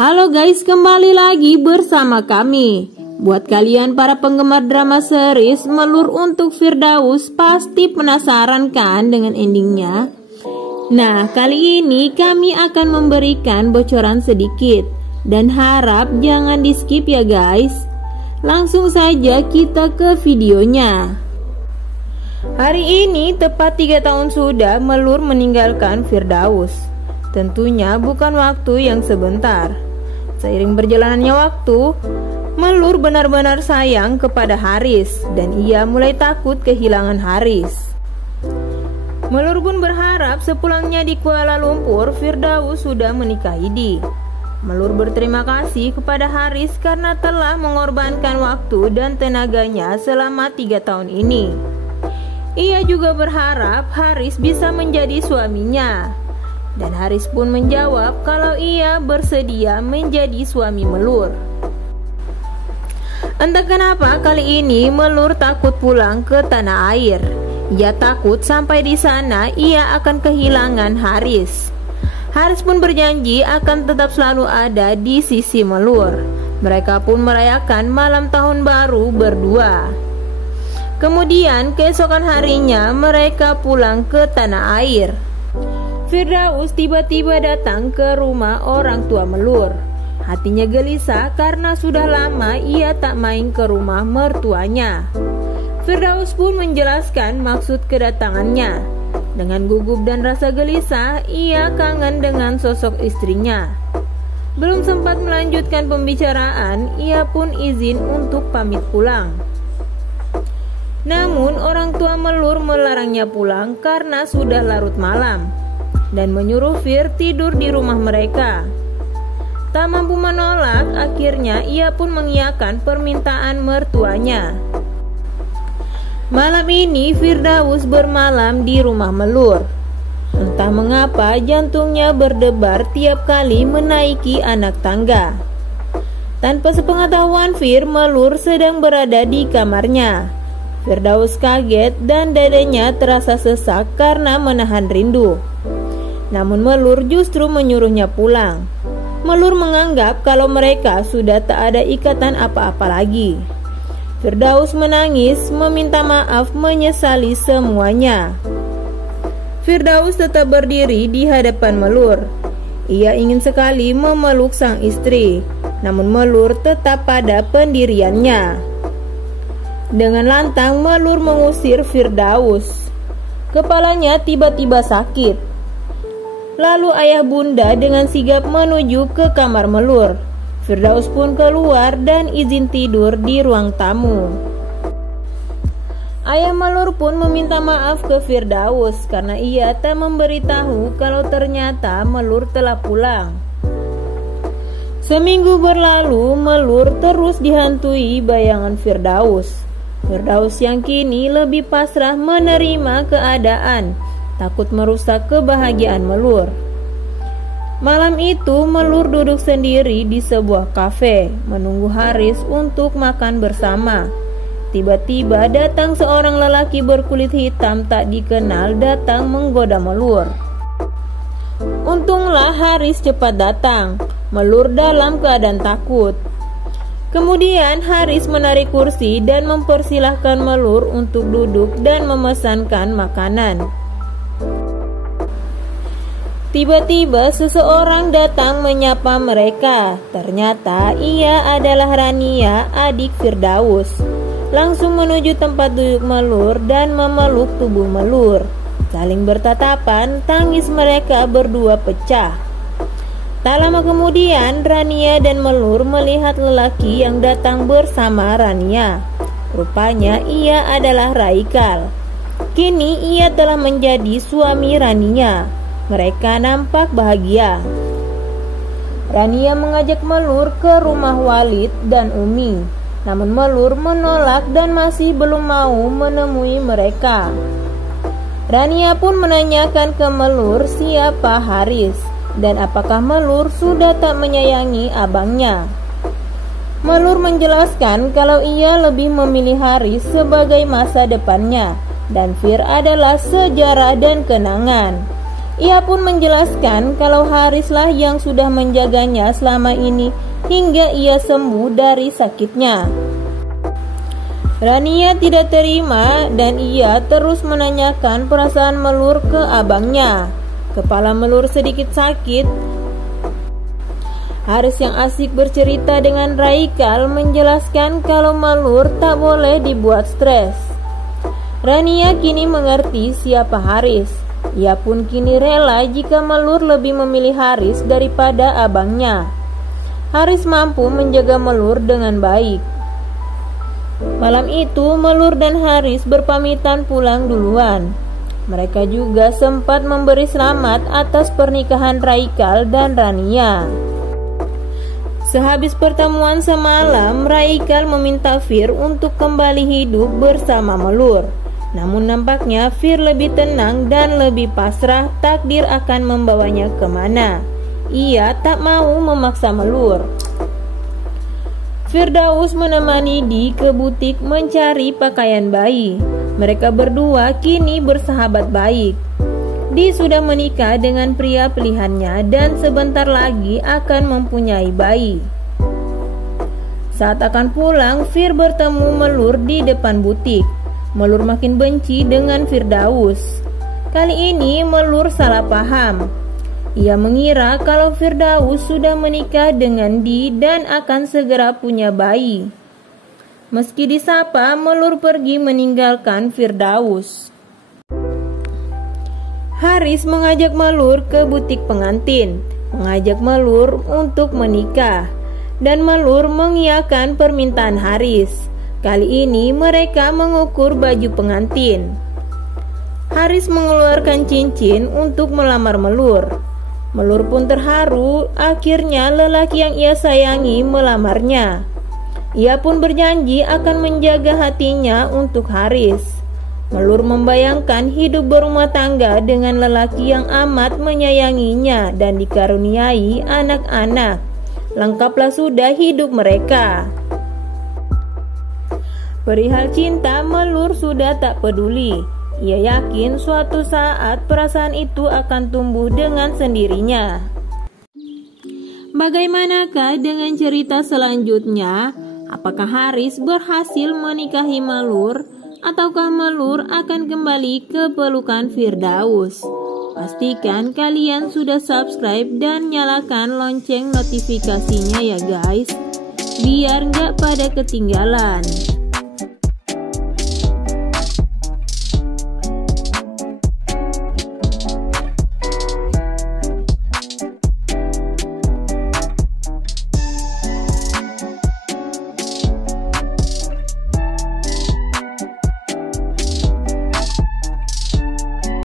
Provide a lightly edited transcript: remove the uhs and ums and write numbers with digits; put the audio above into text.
Halo guys, kembali lagi bersama kami. Buat kalian para penggemar drama series Melur untuk Firdaus, pasti penasaran kan dengan endingnya? Nah, kali ini kami akan memberikan bocoran sedikit dan harap jangan di skip ya guys. Langsung saja kita ke videonya. Hari ini tepat 3 tahun sudah Melur meninggalkan Firdaus. Tentunya bukan waktu yang sebentar. Seiring berjalannya waktu, Melur benar-benar sayang kepada Haris dan ia mulai takut kehilangan Haris. Melur pun berharap sepulangnya di Kuala Lumpur, Firdaus sudah menikahi Di. Melur berterima kasih kepada Haris karena telah mengorbankan waktu dan tenaganya selama 3 tahun ini. Ia juga berharap Haris bisa menjadi suaminya. Dan Haris pun menjawab kalau ia bersedia menjadi suami Melur. Entah kenapa kali ini Melur takut pulang ke tanah air. Ia takut sampai di sana ia akan kehilangan Haris. Haris pun berjanji akan tetap selalu ada di sisi Melur. Mereka pun merayakan malam tahun baru berdua. Kemudian keesokan harinya mereka pulang ke tanah air. Firdaus tiba-tiba datang ke rumah orang tua Melur. Hatinya gelisah karena sudah lama ia tak main ke rumah mertuanya. Firdaus pun menjelaskan maksud kedatangannya. Dengan gugup dan rasa gelisah, ia kangen dengan sosok istrinya. Belum sempat melanjutkan pembicaraan, ia pun izin untuk pamit pulang. Namun orang tua Melur melarangnya pulang karena sudah larut malam dan menyuruh Fir tidur di rumah mereka. Tak mampu menolak, akhirnya ia pun mengiyakan permintaan mertuanya. Malam ini Firdaus bermalam di rumah Melur. Entah mengapa jantungnya berdebar tiap kali menaiki anak tangga. Tanpa sepengetahuan Fir, Melur sedang berada di kamarnya. Firdaus kaget dan dadanya terasa sesak karena menahan rindu. Namun Melur justru menyuruhnya pulang. Melur menganggap kalau mereka sudah tak ada ikatan apa-apa lagi. Firdaus menangis, meminta maaf, menyesali semuanya. Firdaus tetap berdiri di hadapan Melur. Ia ingin sekali memeluk sang istri, namun Melur tetap pada pendiriannya. Dengan lantang Melur mengusir Firdaus. Kepalanya tiba-tiba sakit. Lalu ayah bunda dengan sigap menuju ke kamar Melur. Firdaus pun keluar dan izin tidur di ruang tamu. Ayah Melur pun meminta maaf ke Firdaus karena ia tak memberitahu kalau ternyata Melur telah pulang. Seminggu berlalu, Melur terus dihantui bayangan Firdaus. Firdaus yang kini lebih pasrah menerima keadaan, takut merusak kebahagiaan Melur. Malam itu Melur duduk sendiri di sebuah kafe menunggu Haris untuk makan bersama. Tiba-tiba datang seorang lelaki berkulit hitam tak dikenal datang menggoda Melur. Untunglah Haris cepat datang. Melur dalam keadaan takut. Kemudian Haris menarik kursi dan mempersilahkan Melur untuk duduk dan memesankan makanan. Tiba-tiba seseorang datang menyapa mereka. Ternyata ia adalah Rania, adik Firdaus. Langsung menuju tempat duduk Melur dan memeluk tubuh Melur. Saling bertatapan, tangis mereka berdua pecah. Tak lama kemudian Rania dan Melur melihat lelaki yang datang bersama Rania. Rupanya ia adalah Raikal. Kini ia telah menjadi suami Rania. Mereka nampak bahagia. Rania mengajak Melur ke rumah Walid dan Umi. Namun Melur menolak dan masih belum mau menemui mereka. Rania pun menanyakan ke Melur siapa Haris dan apakah Melur sudah tak menyayangi abangnya. Melur menjelaskan kalau ia lebih memilih Haris sebagai masa depannya dan Fir adalah sejarah dan kenangan. Ia pun menjelaskan kalau Harislah yang sudah menjaganya selama ini hingga ia sembuh dari sakitnya. Rania tidak terima dan ia terus menanyakan perasaan Melur ke abangnya. Kepala Melur sedikit sakit. Haris yang asik bercerita dengan Raikal menjelaskan kalau Melur tak boleh dibuat stres. Rania kini mengerti siapa Haris. Ia pun kini rela jika Melur lebih memilih Haris daripada abangnya. Haris mampu menjaga Melur dengan baik. Malam itu Melur dan Haris berpamitan pulang duluan. Mereka juga sempat memberi selamat atas pernikahan Raikal dan Rania. Sehabis pertemuan semalam, Raikal meminta Fir untuk kembali hidup bersama Melur. Namun nampaknya Fir lebih tenang dan lebih pasrah takdir akan membawanya kemana. Ia tak mau memaksa Melur. Firdaus menemani Di ke butik mencari pakaian bayi. Mereka berdua kini bersahabat baik. Di sudah menikah dengan pria pilihannya dan sebentar lagi akan mempunyai bayi. Saat akan pulang, Fir bertemu Melur di depan butik. Melur makin benci dengan Firdaus. Kali ini Melur salah paham. Ia mengira kalau Firdaus sudah menikah dengan Di dan akan segera punya bayi. Meski disapa, Melur pergi meninggalkan Firdaus. Haris mengajak Melur ke butik pengantin, mengajak Melur untuk menikah, dan Melur mengiyakan permintaan Haris. Kali ini mereka mengukur baju pengantin. Haris mengeluarkan cincin untuk melamar Melur. Melur pun terharu, akhirnya lelaki yang ia sayangi melamarnya. Ia pun berjanji akan menjaga hatinya untuk Haris. Melur membayangkan hidup berumah tangga dengan lelaki yang amat menyayanginya dan dikaruniai anak-anak. Lengkaplah sudah hidup mereka. Perihal cinta, Melur sudah tak peduli. Ia yakin suatu saat perasaan itu akan tumbuh dengan sendirinya. Bagaimanakah dengan cerita selanjutnya? Apakah Haris berhasil menikahi Melur? Ataukah Melur akan kembali ke pelukan Firdaus? Pastikan kalian sudah subscribe dan nyalakan lonceng notifikasinya ya guys, biar gak pada ketinggalan.